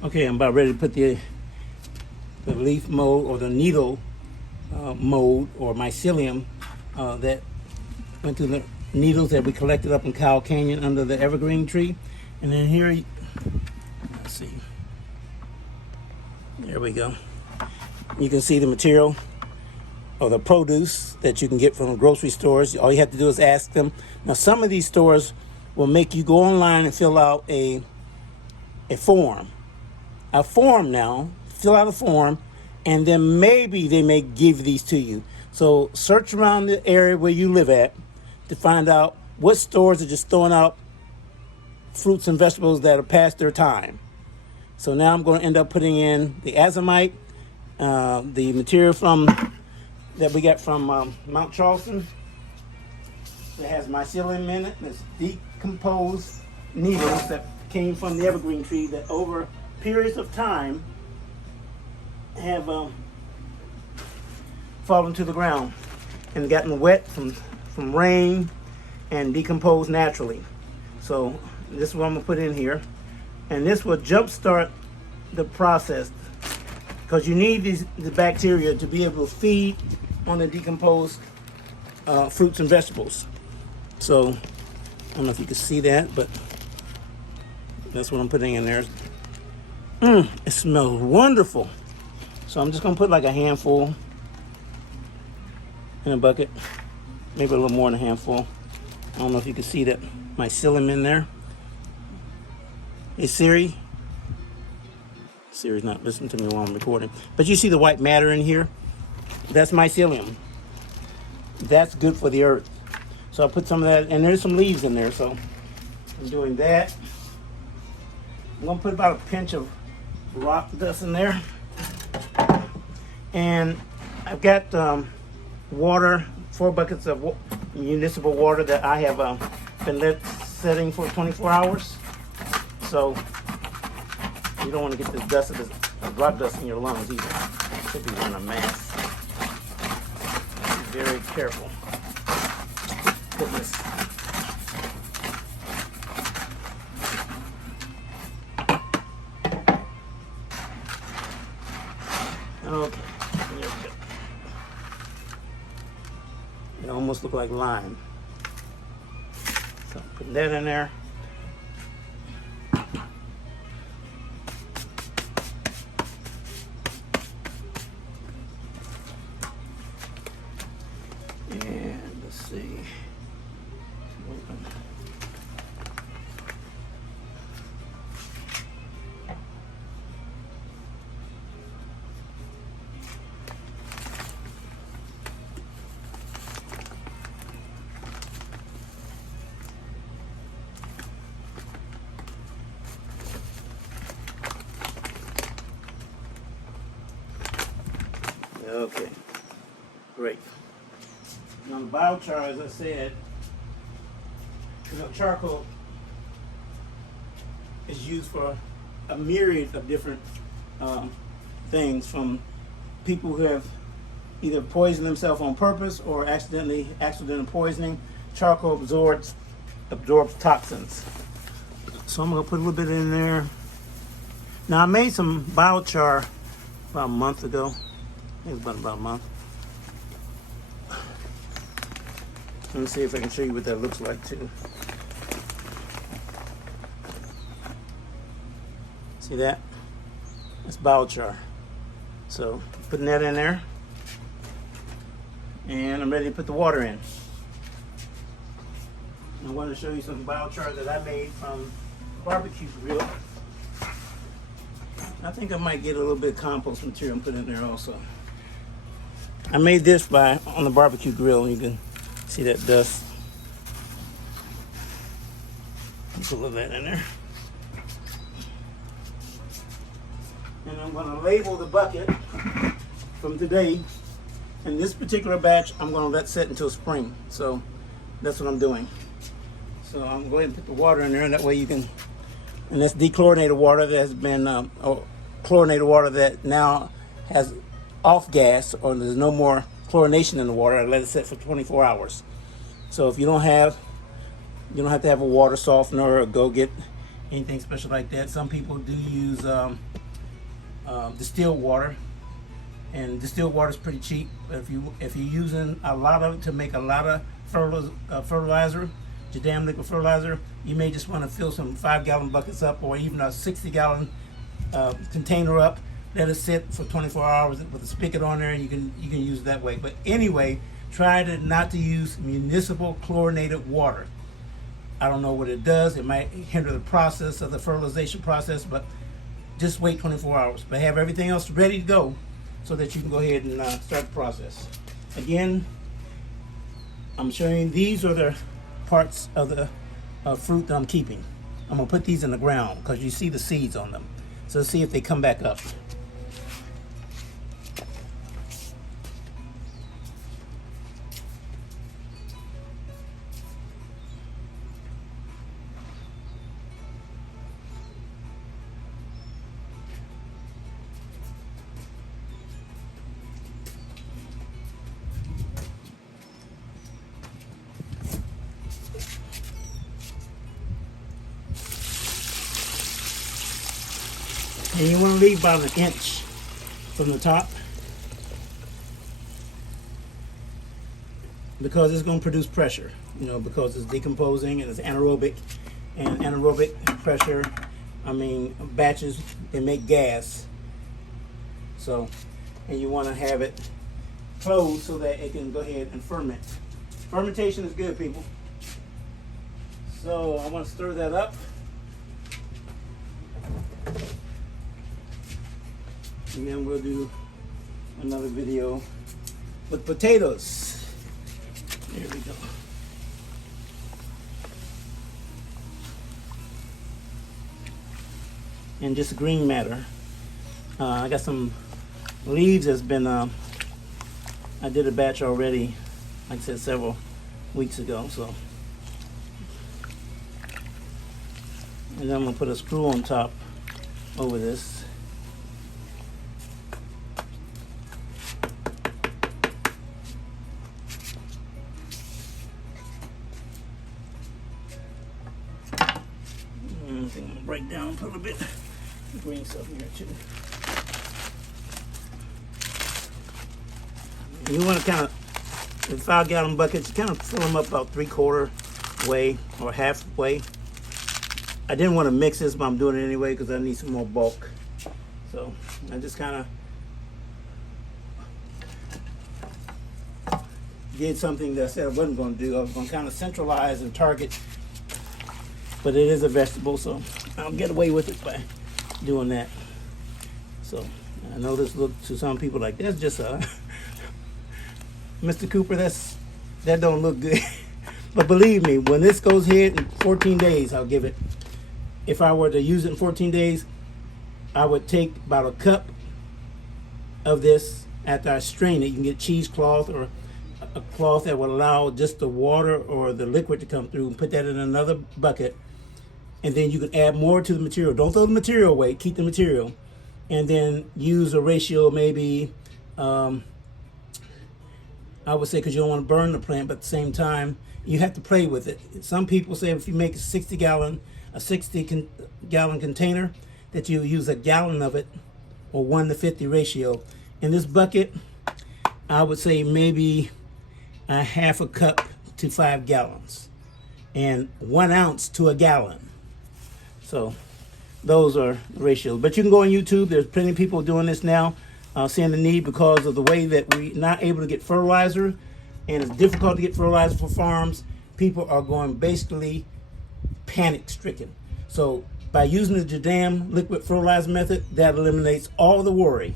Okay, I'm about ready to put the leaf mold or the needle mold or mycelium that went through the needles that we collected up in Cow Canyon under the evergreen tree. And then here, let's see, there we go. You can see the material or the produce that you can get from grocery stores. All you have to do is ask them. Now, some of these stores will make you go online and fill out a form. Fill out a form, and then maybe they may give these to you. So search around the area where you live at to find out what stores are just throwing out fruits and vegetables that are past their time. So now I'm going to end up putting in the azomite, the material that we got from Mount Charleston that has mycelium in it. That's decomposed needles that came from the evergreen tree that over periods of time have fallen to the ground and gotten wet from rain and decomposed naturally. So this is what I'm gonna put in here, and this will jumpstart the process because you need the bacteria to be able to feed on the decomposed fruits and vegetables. So I don't know if you can see that, but that's what I'm putting in there. It smells wonderful. So I'm just gonna put like a handful in a bucket, maybe a little more than a handful. I don't know if you can see that mycelium in there. Hey Siri. Siri's not listening to me while I'm recording. But you see the white matter in here? That's mycelium. That's good for the earth. So I'll put some of that, and there's some leaves in there, so I'm doing that. I'm gonna put about a pinch of rock dust in there. And I've got water, 4 buckets of municipal water that I have been setting for 24 hours. So you don't want to get this dust, this rock dust in your lungs either. It could be in a mass. Be very careful. Put this. Okay, there we go. It almost looks like lime. So put that in there. And let's see. Okay, great. Now the biochar, as I said, charcoal is used for a myriad of different things, from people who have either poisoned themselves on purpose or accidental poisoning. Charcoal absorbs toxins. So I'm gonna put a little bit in there. Now I made some biochar about a month ago. It was about a month. Let me see if I can show you what that looks like too. See that? That's biochar. So putting that in there, and I'm ready to put the water in. I want to show you some biochar that I made from barbecue grill. I think I might get a little bit of compost material and put in there also. I made this on the barbecue grill. You can see that dust. Put a little of that in there. And I'm going to label the bucket from today. And this particular batch, I'm going to let set until spring. So that's what I'm doing. So I'm going to go ahead and put the water in there, and that way you can, and that's dechlorinated water that has been, chlorinated water that now has off gas, or there's no more chlorination in the water. I let it set for 24 hours. So if you don't have to have a water softener or go get anything special like that. Some people do use distilled water, and distilled water is pretty cheap. But if you're using a lot of it to make a lot of fertilizer, Jadam Liquid Fertilizer, you may just want to fill some 5-gallon buckets up, or even a 60-gallon container up. Let it sit for 24 hours with a spigot on there, and you can use it that way. But anyway, try not to use municipal chlorinated water. I don't know what it does. It might hinder the process of the fertilization process, but just wait 24 hours. But have everything else ready to go so that you can go ahead and start the process. Again, I'm showing you these are the parts of the fruit that I'm keeping. I'm gonna put these in the ground because you see the seeds on them. So let's see if they come back up. And you want to leave about an inch from the top, because it's going to produce pressure, because it's decomposing and it's anaerobic. And anaerobic pressure, batches, they make gas. So, and you want to have it closed so that it can go ahead and ferment. Fermentation is good, people. So I want to stir that up. And then we'll do another video with potatoes. There we go. And just green matter. I got some leaves that's been, I did a batch already, like I said, several weeks ago. So, and then I'm gonna put a screw on top over this. I think I'm gonna break down a little bit. Green stuff in here too. You want to kind of, in 5-gallon buckets, you kind of fill them up about 3/4 way or halfway. I didn't want to mix this, but I'm doing it anyway because I need some more bulk. So I just kind of did something that I said I wasn't going to do. I was going to kind of centralize and target, but it is a vegetable, so I'll get away with it by doing that. So I know this looks to some people like that's just a Mr. Cooper, that don't look good. But believe me, when this goes here in 14 days, I'll give it. If I were to use it in 14 days, I would take about a cup of this after I strain it. You can get cheesecloth or a cloth that will allow just the water or the liquid to come through, and put that in another bucket. And then you can add more to the material. Don't throw the material away, keep the material. And then use a ratio maybe, I would say, because you don't want to burn the plant, but at the same time, you have to play with it. Some people say if you make a 60-gallon container, that you use a gallon of it, or 1:50 ratio. In this bucket, I would say maybe a half a cup to 5 gallons, and 1 ounce to a gallon. So those are the ratios. But you can go on YouTube. There's plenty of people doing this now, seeing the need because of the way that we're not able to get fertilizer, and it's difficult to get fertilizer for farms. People are going basically panic-stricken. So by using the Jadam Liquid Fertilizer method, that eliminates all the worry.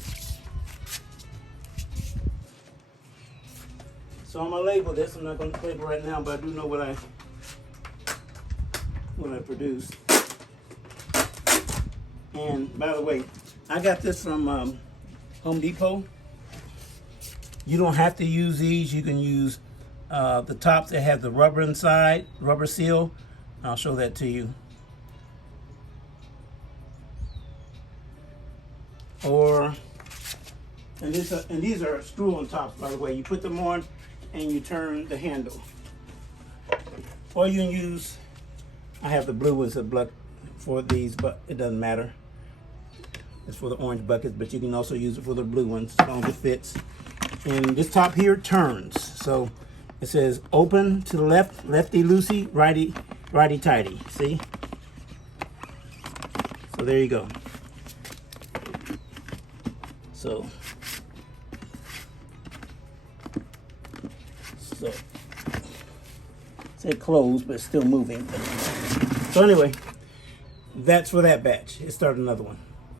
So I'm gonna label this. I'm not gonna label right now, but I do know what I produce. And by the way, I got this from Home Depot. You don't have to use these. You can use the tops that have the rubber inside, rubber seal. I'll show that to you. And these are screw-on tops, by the way. You put them on and you turn the handle. Or you can use, I have the blue ones, the for these, but it doesn't matter. It's for the orange buckets, but you can also use it for the blue ones as long as it fits. And this top here turns. So it says open to the left, lefty loosey, righty tighty. See? So there you go. So say closed, but it's still moving. So anyway, that's for that batch. Let's start another one.